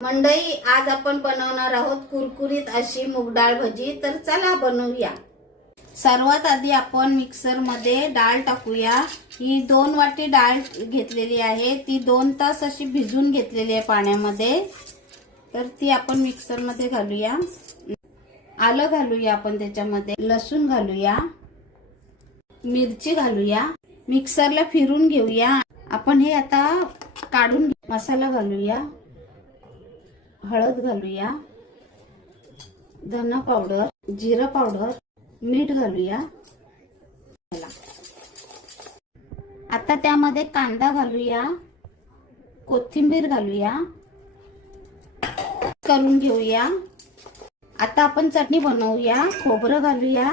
मंडई, आज आपण बनवणार आहोत कुरकुरीत अशी मूग डाळ भजी। तर चला बनवूया। सर्वात आधी आपण मिक्सर मध्ये डाळ टाकूया। ही 2 वाटी डाळ घेतलेली आहे, ती 2 तास अशी भिजून घेतलेली आहे पाण्यामध्ये। तर ती आपण मिक्सर मध्ये घालूया। आलं घालूया आपण त्याच्यामध्ये, लसूण घालूया, मिरची घालूया, मिक्सरला फिरून घेऊया। आपण हे आता काढून मसाला घालूया, हळद घालूया, धना पावडर, जिरा पावडर, मीठ घालूया। आता त्यामध्ये कांदा घालूया, कोथिंबीर घालूया, करून घेऊया। आता आपण चटणी बनवूया। खोबरं घालूया,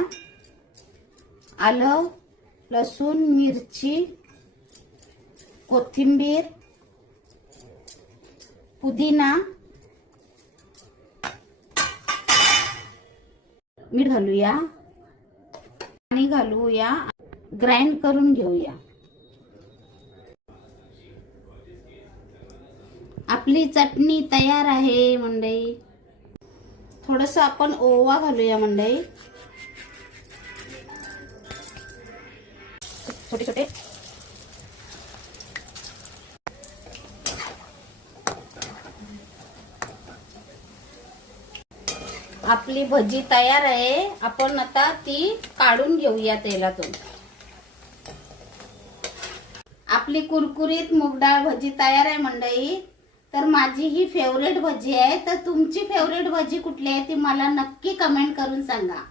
आलं, लसूण, मिरची, कोथिंबीर, पुदिना, मीठ घालूया, पाणी घालूया, ग्राइंड करून घेऊया। आपली चटणी तयार आहे मंडळी। थोडंसं आपण ओवा घालूया मंडळी, छोटे छोटे। आपली भजी तयार आहे। आपण आता ती काढून घेऊया तेलातून। आपली कुरकुरीत मूग डाळ भजी तयार आहे मंडळी। तर माझी ही फेवरेट भजी आहे। तर तुमची फेवरेट भजी कुठली आहे ती मला नक्की कमेंट करून सांगा।